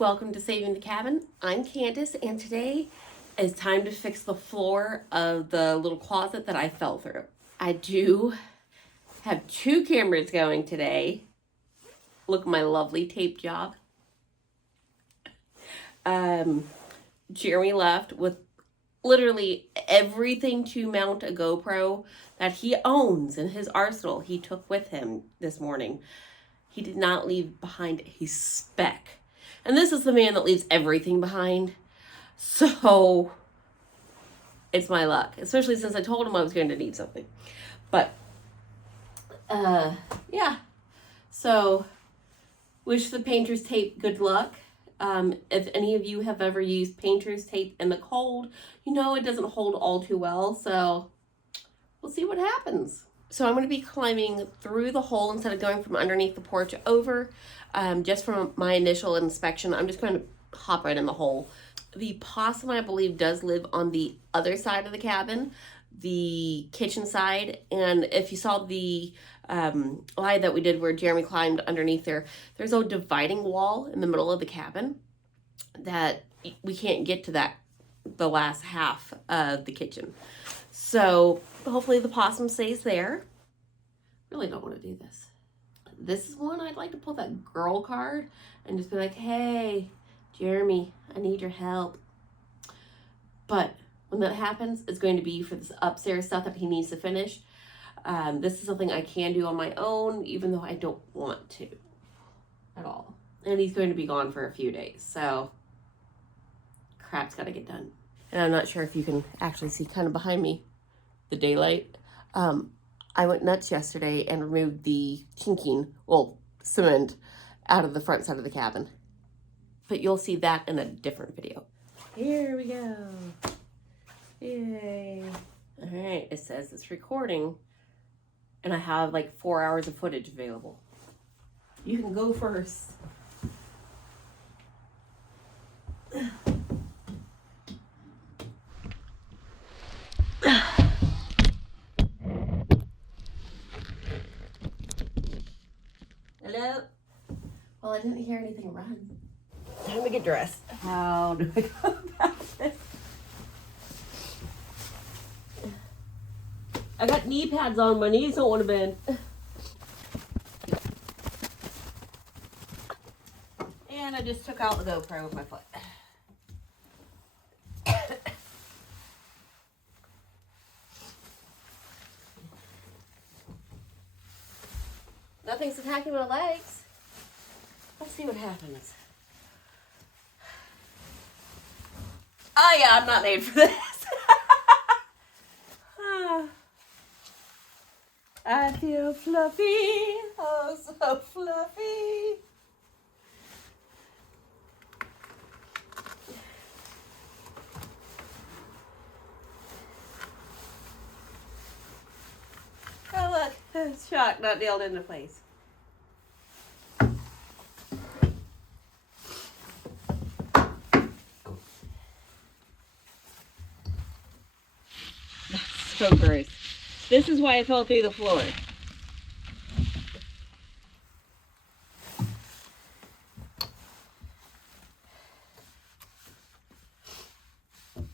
welcome to Saving the Cabin. I'm Candace, and today is time to fix the floor of the little closet that I fell through. I do have 2 cameras going today. Look at my lovely tape job. Jeremy left with literally everything to mount a GoPro that he owns in his arsenal. He took with him this morning. He did not leave behind a speck. And this is the man that leaves everything behind. So it's my luck, especially since I told him I was going to need something. But yeah. So wish the painter's tape good luck. If any of you have ever used painter's tape in the cold, you know it doesn't hold all too well. So we'll see what happens. So I'm going to be climbing through the hole instead of going from underneath the porch over. Just from my initial inspection, I'm just going to hop right in the hole. The possum, I believe, does live on the other side of the cabin, the kitchen side. And if you saw the lie that we did where Jeremy climbed underneath there, there's a dividing wall in the middle of the cabin that we can't get to the last half of the kitchen. So hopefully the possum stays there. Really don't want to do this. This is one I'd like to pull that girl card and just be like, hey, Jeremy, I need your help. But when that happens, it's going to be for this upstairs stuff that he needs to finish. This is something I can do on my own, even though I don't want to at all. And he's going to be gone for a few days, so crap's got to get done. And I'm not sure if you can actually see kind of behind me the daylight. I went nuts yesterday and removed the cement out of the front side of the cabin. But you'll see that in a different video. Here we go. Yay. All right, it says it's recording and I have like 4 hours of footage available. You can go first. Hello? Well, I didn't hear anything run. Time to get dressed. How do I go about this? I got knee pads on. My knees don't want to bend. And I just took out the GoPro with my foot. Nothing's attacking my legs. Let's see what happens. Oh yeah, I'm not made for this. I feel fluffy, oh so fluffy. Oh look, shock not nailed into place. So gross. This is why I fell through the floor.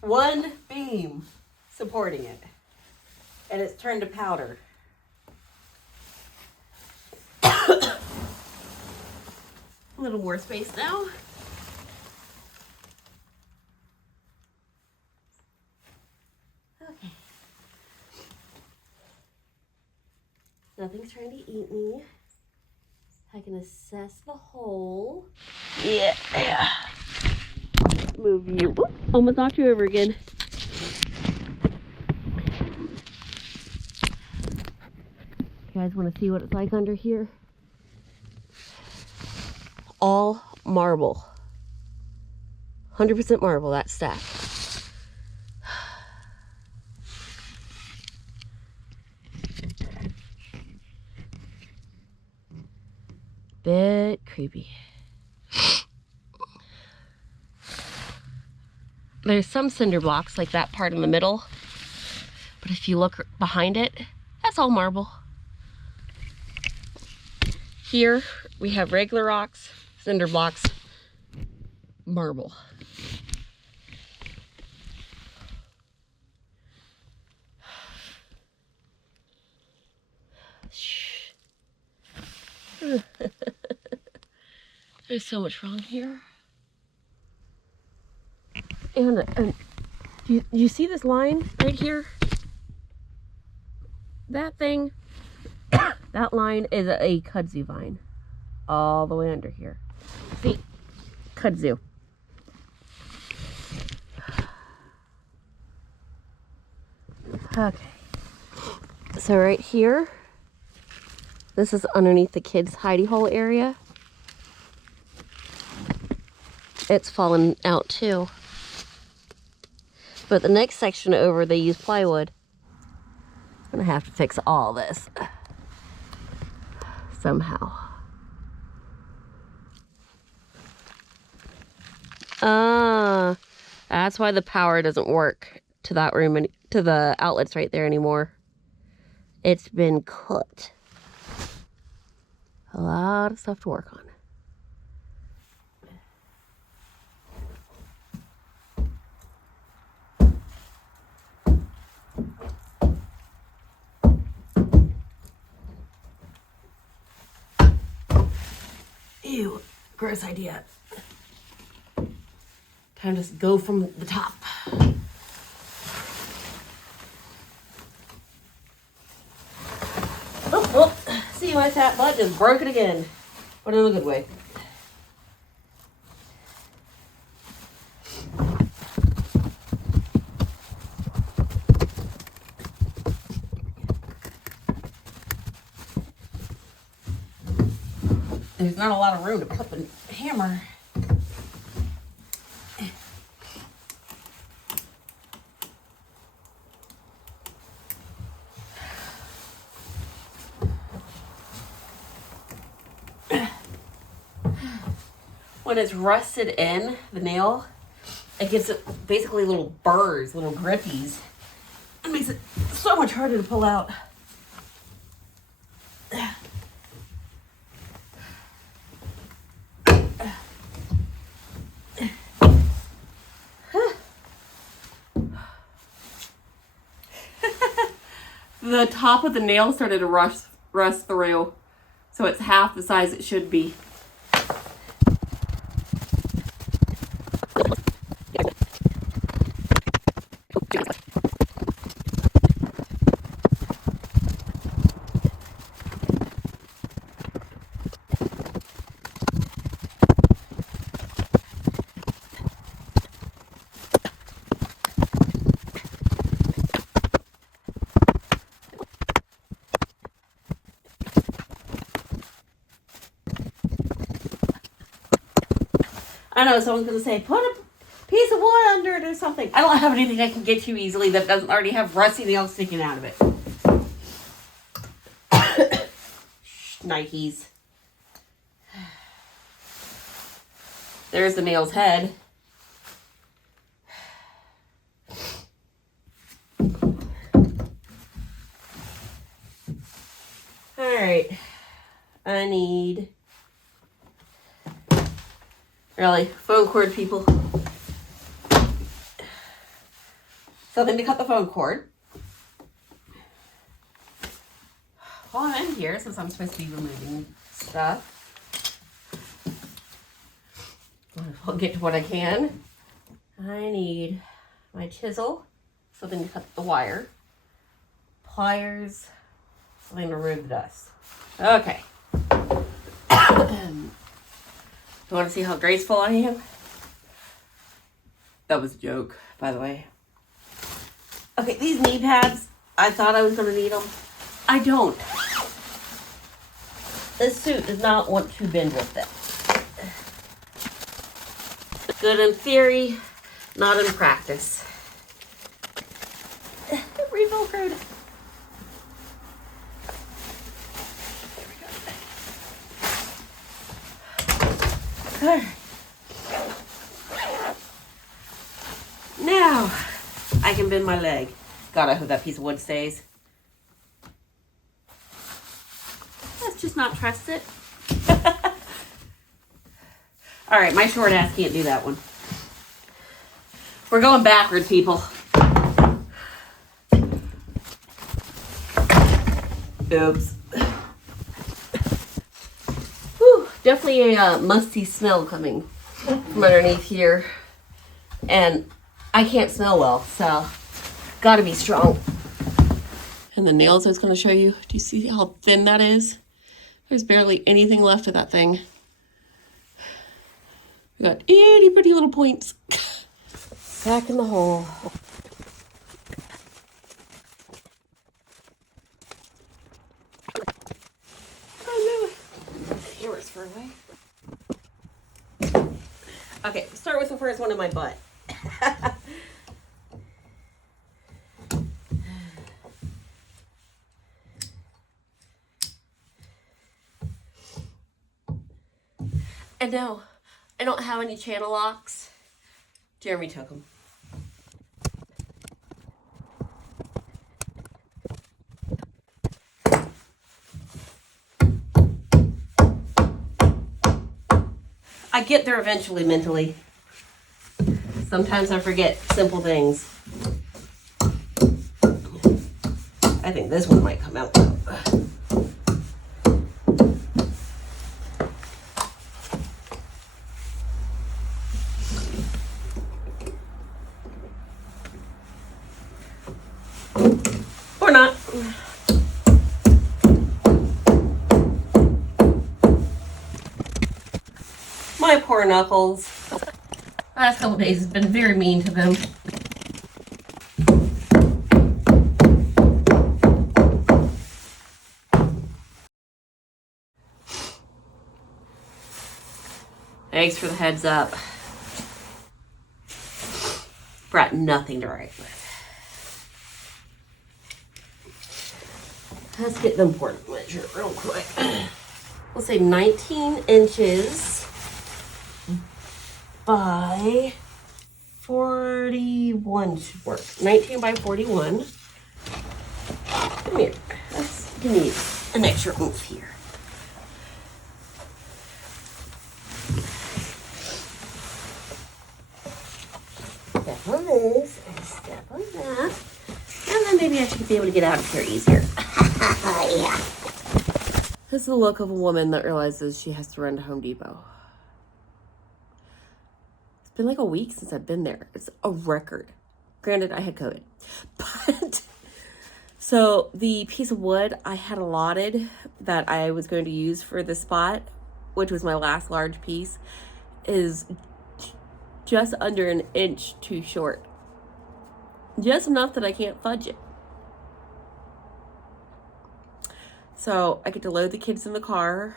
One beam supporting it, and it's turned to powder. A little more space now. Okay. Nothing's trying to eat me. I can assess the hole. Yeah. Move you. Oop, almost knocked you over again. You guys want to see what it's like under here? All marble. 100% marble, that stack. Bit creepy. There's some cinder blocks like that part in the middle, but if you look behind it, that's all marble. Here we have regular rocks, cinder blocks, marble. There's so much wrong here. And you see this line right here? That thing, that line is a kudzu vine all the way under here. See? Kudzu. Okay. So right here, this is underneath the kids' hidey hole area. It's fallen out too. But the next section over, they use plywood. I'm gonna have to fix all this somehow. That's why the power doesn't work to that room and to the outlets right there anymore. It's been cut. A lot of stuff to work on. Ew, gross idea. Time to just go from the top. Oh, see, my fat butt just broke it again, but in a good way. There's not a lot of room to put the hammer. When it's rusted in, the nail, it gives it basically little burrs, little grippies. It makes it so much harder to pull out. The top of the nail started to rust through, so it's half the size it should be. I know someone's going to say, put a piece of wood under it or something. I don't have anything I can get you easily that doesn't already have rusty nails sticking out of it. Nikes. There's the nail's head. Alright. I need... Really, phone cord, people. Something to cut the phone cord. While I'm in here, since I'm supposed to be removing stuff, I'll get to what I can. I need my chisel, something to cut the wire, pliers, something to remove the dust. Okay. You want to see how graceful I am? That was a joke, by the way. Okay, these knee pads, I thought I was going to need them. I don't. This suit does not want to bend with them. Good in theory, not in practice. Re-velcroed. There we go. Now, I can bend my leg. God, I hope that piece of wood stays. Let's just not trust it. All right, my short ass can't do that one. We're going backwards, people. Oops. Whew, definitely a musty smell coming from underneath here. And I can't smell well, so gotta be strong. And the nails I was gonna show you, do you see how thin that is? There's barely anything left of that thing. We got itty bitty little points. Back in the hole. Oh no. Camera's far away. Okay, start with the first one in my butt. And no, I don't have any channel locks. Jeremy took them. I get there eventually mentally. Sometimes I forget simple things. I think this one might come out though. Or not. My poor knuckles. Last couple days has been very mean to them. Thanks for the heads up. Brought nothing to write with. Let's get the important measure real quick. We'll say 19 inches by 41 should work. 19 by 41. Come here. You need an extra oomph here. Step on this and step on that. And then maybe I should be able to get out of here easier. Yeah. This is the look of a woman that realizes she has to run to Home Depot. It's been like a week since I've been there. It's a record. Granted, I had COVID. But, so the piece of wood I had allotted that I was going to use for this spot, which was my last large piece, is just under an inch too short. Just enough that I can't fudge it. So I get to load the kids in the car,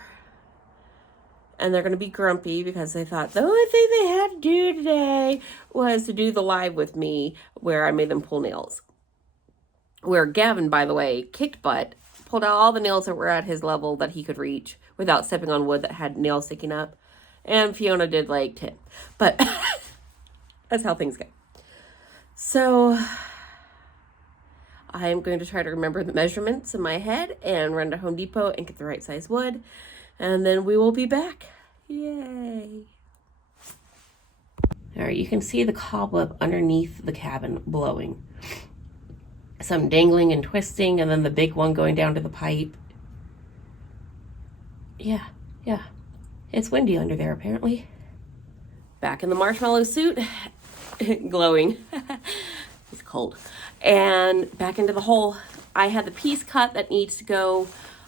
and they're going to be grumpy because they thought the only thing they had to do today was to do the live with me where I made them pull nails. Where Gavin, by the way, kicked butt, pulled out all the nails that were at his level that he could reach without stepping on wood that had nails sticking up. And Fiona did like 10. But that's how things go. So I am going to try to remember the measurements in my head and run to Home Depot and get the right size wood. And then we will be back. Yay. All right, you can see the cobweb underneath the cabin blowing. Some dangling and twisting, and then the big one going down to the pipe. Yeah. It's windy under there, apparently. Back in the marshmallow suit. Glowing. It's cold. And back into the hole. I had the piece cut that needs to go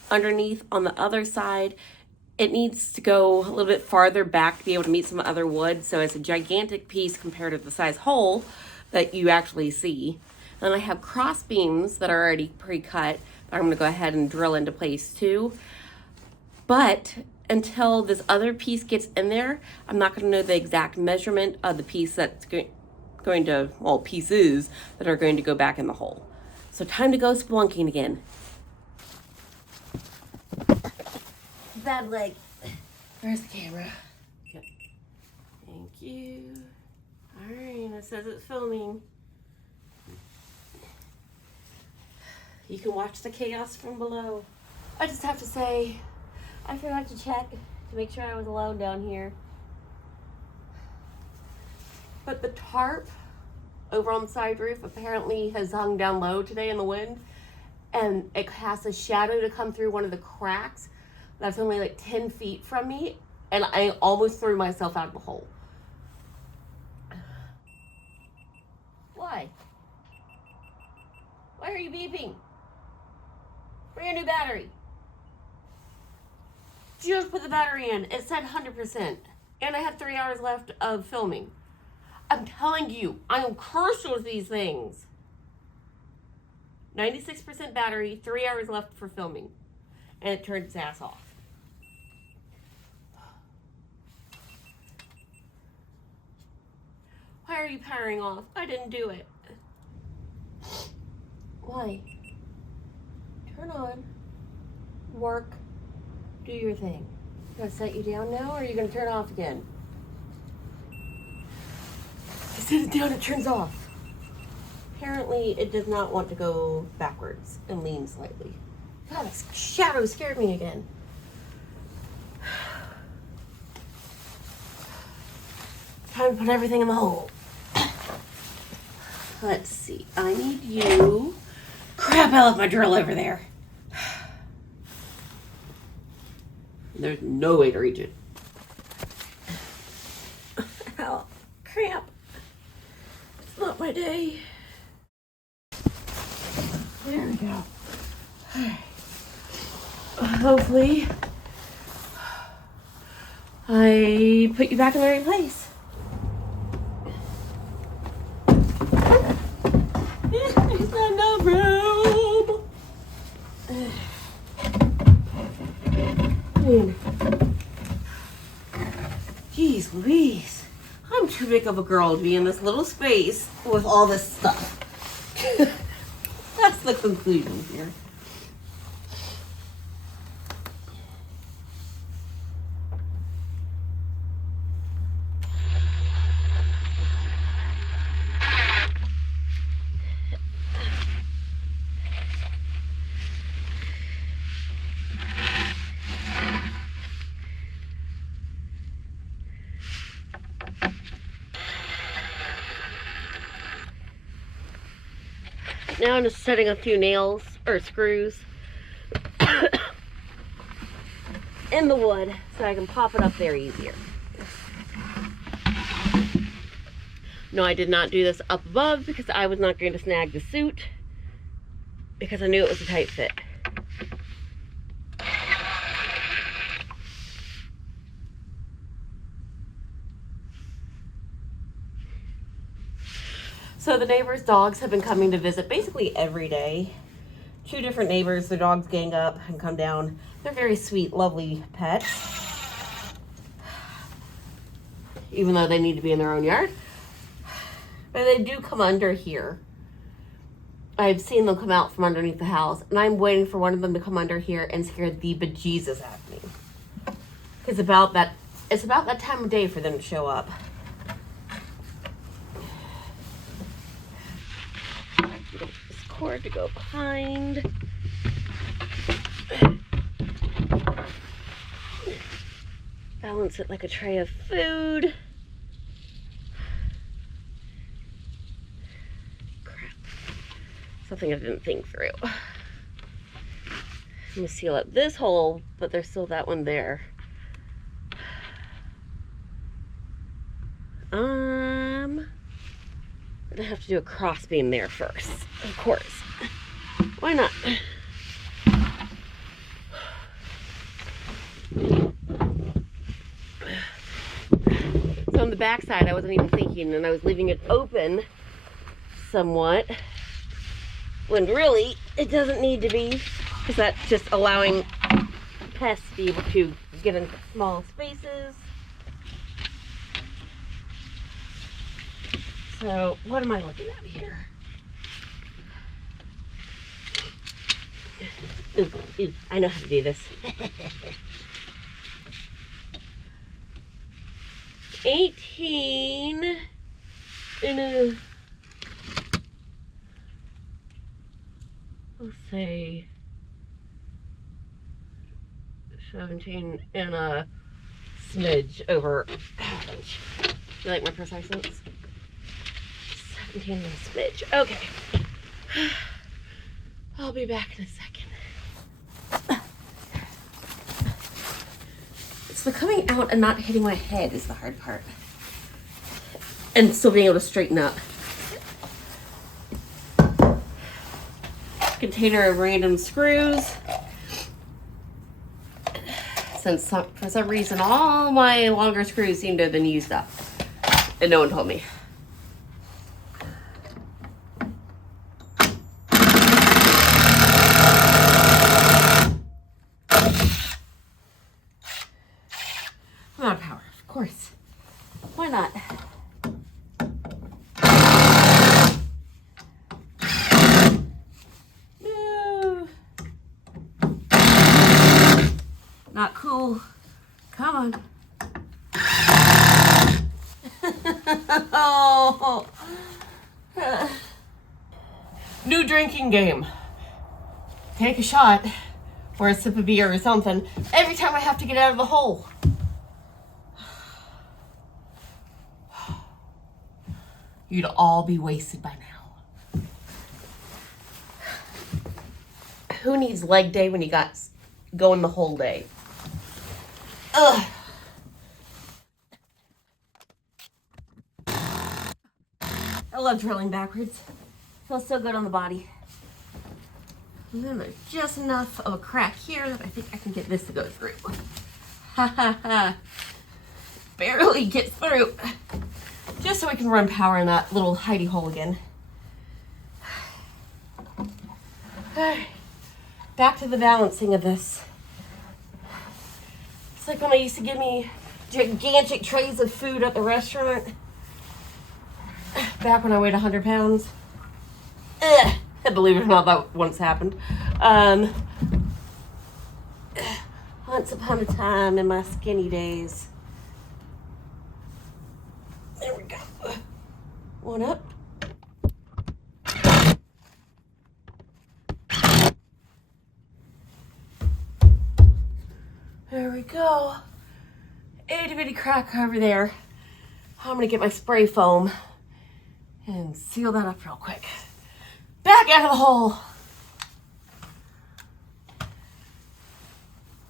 underneath on the other side. It needs to go a little bit farther back to be able to meet some other wood. So it's a gigantic piece compared to the size hole that you actually see. And I have cross beams that are already pre-cut that I'm going to go ahead and drill into place too. But until this other piece gets in there, I'm not going to know the exact measurement of the piece that's going to, well, pieces that are going to go back in the hole. So time to go splunking again. Bad leg. Where's the camera? Okay. Thank you. All right, it says it's filming. You can watch the chaos from below. I just have to say, I forgot to check to make sure I was alone down here. But the tarp over on the side roof apparently has hung down low today in the wind, and it casts a shadow to come through one of the cracks that's only like 10 feet from me, and I almost threw myself out of the hole. Why? Why are you beeping? Brand new battery. Just put the battery in. It said 100%. And I have 3 hours left of filming. I'm telling you, I am cursed with these things. 96% battery, 3 hours left for filming. And it turned its ass off. Why are you powering off? I didn't do it. Why? Turn on. Work. Do your thing. I'm gonna set you down now, or are you gonna turn it off again? I set it down, it turns off. Apparently, it does not want to go backwards and lean slightly. God, this shadow scared me again. Time to put everything in the hole. Let's see. I need you. Crap, I left my drill over there. There's no way to reach it. Ow, cramp. It's not my day. There we go. Hopefully, I put you back in the right place. It's not enough room. Man. Jeez Louise. I'm too big of a girl to be in this little space with all this stuff. That's the conclusion here. Now I'm just setting a few nails or screws in the wood so I can pop it up there easier. No, I did not do this up above because I was not going to snag the suit because I knew it was a tight fit. So the neighbors' dogs have been coming to visit basically every day. 2 different neighbors, their dogs gang up and come down. They're very sweet, lovely pets. Even though they need to be in their own yard. But they do come under here. I've seen them come out from underneath the house, and I'm waiting for one of them to come under here and scare the bejesus out of me. It's about that time of day for them to show up. Get this cord to go behind. Balance it like a tray of food. Crap. Something I didn't think through. I'm gonna seal up this hole, but there's still that one there. I'm gonna have to do a cross beam there first, of course. Why not? So on the back side, I wasn't even thinking, and I was leaving it open somewhat, when really it doesn't need to be, because that's just allowing pests to be able to get into small spaces. So what am I looking at here? Ooh, I know how to do this. 18 in a, let's say 17 and a smidge over half inch. You like my preciseness? 17 and a smidge. Okay. I'll be back in a second. It's the coming out and not hitting my head is the hard part. And still being able to straighten up. Container of random screws. Since for some reason all my longer screws seem to have been used up. And no one told me. I'm out of power, of course. Why not? No. Not cool. Come on. Oh. New drinking game. Take a shot or a sip of beer or something every time I have to get out of the hole. You'd all be wasted by now. Who needs leg day when you got going the whole day? Ugh. I love drilling backwards. Feels so good on the body. And then there's just enough of a crack here that I think I can get this to go through. Ha ha ha. Barely get through. Just so we can run power in that little hidey hole again. Alright. Back to the balancing of this. It's like when they used to give me gigantic trays of food at the restaurant. Back when I weighed 100 pounds. Believe it or not, that once happened. Once upon a time in my skinny days. There we go. One up. There we go. Itty bitty crack over there. I'm gonna get my spray foam and seal that up real quick. Back out of the hole.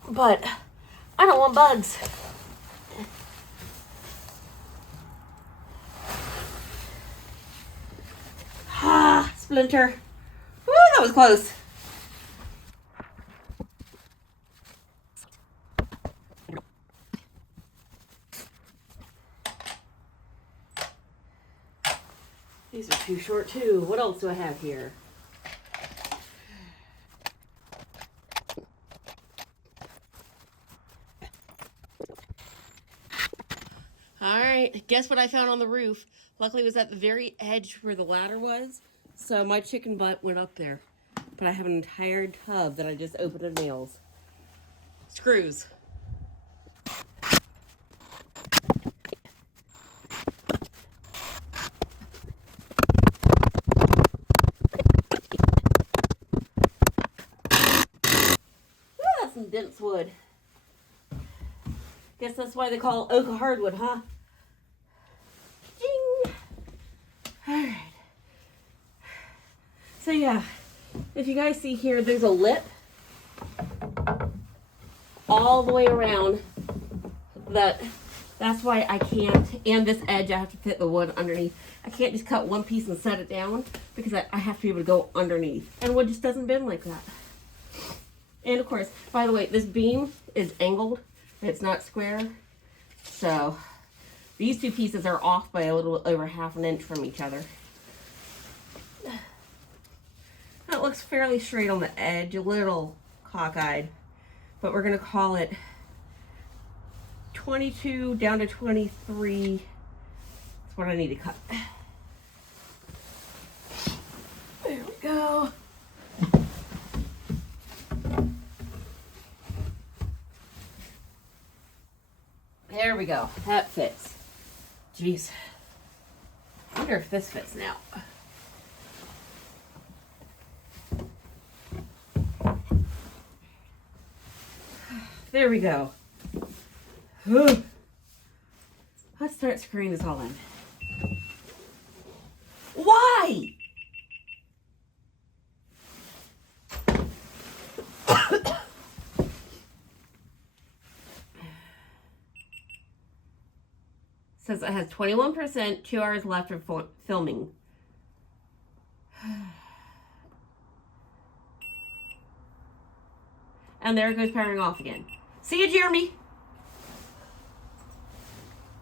But I don't want bugs. Ah, splinter. Woo, that was close. These are too short too. What else do I have here? All right, guess what I found on the roof? Luckily it was at the very edge where the ladder was, so my chicken butt went up there. But I have an entire tub that I just opened of nails. Screws. That's some dense wood. Guess that's why they call oak a hardwood, huh? Ding! Alright. So yeah, if you guys see here, there's a lip all the way around. That's why I can't, and this edge, I have to fit the wood underneath. I can't just cut one piece and set it down because I have to be able to go underneath. And wood just doesn't bend like that. And of course, by the way, this beam is angled. It's not square. So these two pieces are off by a little over ½ an inch from each other. That looks fairly straight on the edge, a little cockeyed. But we're going to call it 22 down to 23. That's what I need to cut. There we go. There we go. That fits. Jeez. I wonder if this fits now. There we go. Let's start screwing this all in. Why? Says it has 21%, 2 hours left of filming. And there it goes powering off again. See you, Jeremy.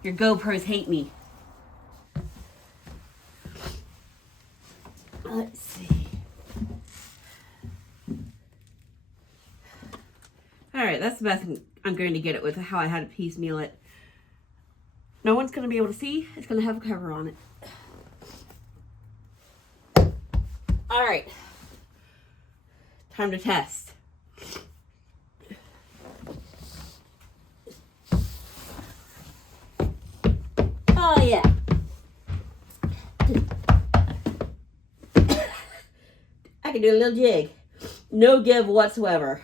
Your GoPros hate me. Let's see. Alright, that's the best I'm going to get it with how I had to piecemeal it. No one's going to be able to see. It's going to have a cover on it. Alright. Time to test. Oh, yeah. I can do a little jig. No give whatsoever.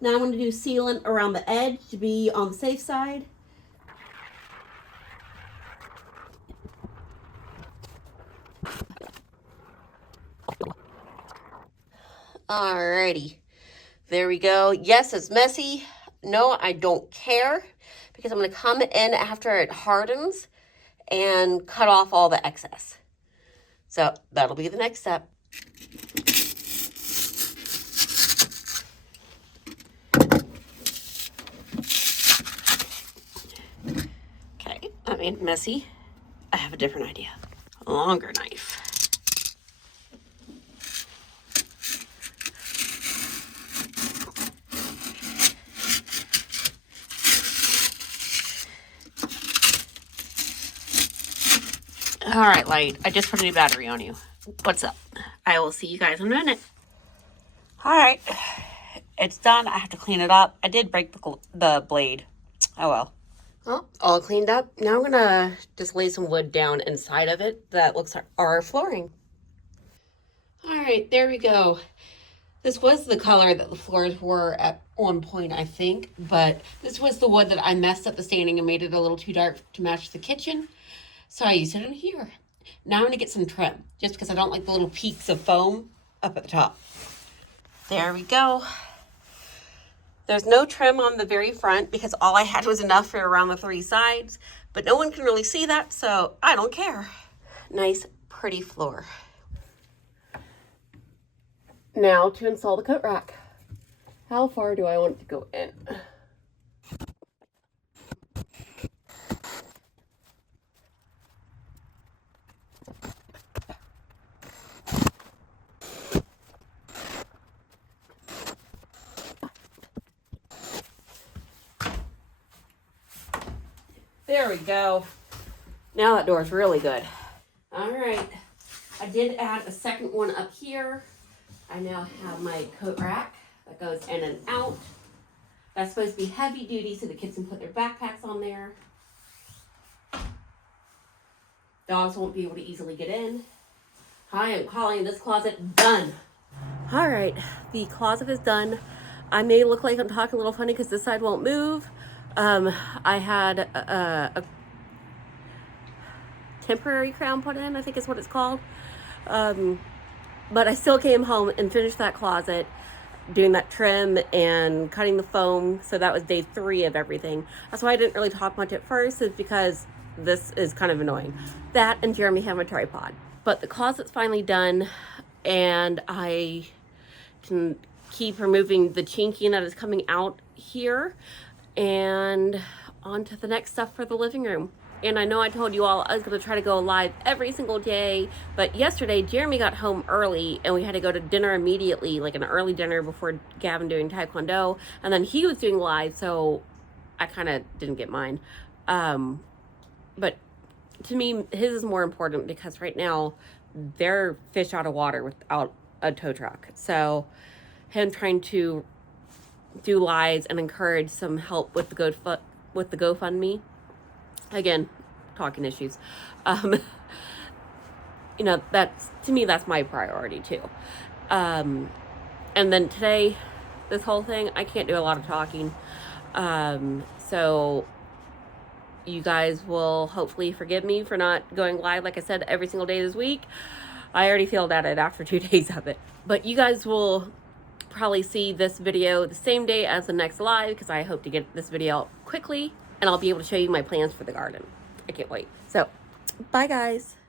Now I'm going to do sealant around the edge to be on the safe side. Alrighty. There we go. Yes, it's messy. No, I don't care because I'm going to come in after it hardens and cut off all the excess. So that'll be the next step. Okay, I made messy. I have a different idea. A longer knife. All right, Light, I just put a new battery on you. What's up? I will see you guys in a minute. All right, it's done. I have to clean it up. I did break the blade. Oh, well. Well, all cleaned up. Now I'm gonna just lay some wood down inside of it that looks like our flooring. All right, there we go. This was the color that the floors were at one point, I think, but this was the wood that I messed up the staining and made it a little too dark to match the kitchen. So I used it in here. Now I'm gonna get some trim, just because I don't like the little peaks of foam up at the top. There we go. There's no trim on the very front because all I had was enough for around the 3 sides, but no one can really see that, so I don't care. Nice, pretty floor. Now to install the coat rack. How far do I want it to go in? There we go. Now that door is really good. All right. I did add a second one up here. I now have my coat rack that goes in and out. That's supposed to be heavy duty so the kids can put their backpacks on there. Dogs won't be able to easily get in. I am calling this closet done. All right, the closet is done. I may look like I'm talking a little funny because this side won't move. I had a temporary crown put in, I think is what it's called. But I still came home and finished that closet, doing that trim and cutting the foam. So that was day 3 of everything. That's why I didn't really talk much at first, is because this is kind of annoying. That and Jeremy have a tripod. But the closet's finally done, and I can keep removing the chinking that is coming out here and on to the next stuff for the living room. And I know I told you all I was going to try to go live every single day, but yesterday Jeremy got home early and we had to go to dinner immediately, like an early dinner before Gavin doing Taekwondo, and then he was doing live, so I kind of didn't get mine. But to me, his is more important because right now they're fish out of water without a tow truck. So him trying to do lives and encourage some help with the GoFundMe. Again, talking issues. You know, that's, to me, that's my priority too. And then today, this whole thing, I can't do a lot of talking. So you guys will hopefully forgive me for not going live, like I said, every single day this week. I already failed at it after 2 days of it. But you guys will probably see this video the same day as the next live, because I hope to get this video out quickly, and I'll be able to show you my plans for the garden. I can't wait. So, bye guys.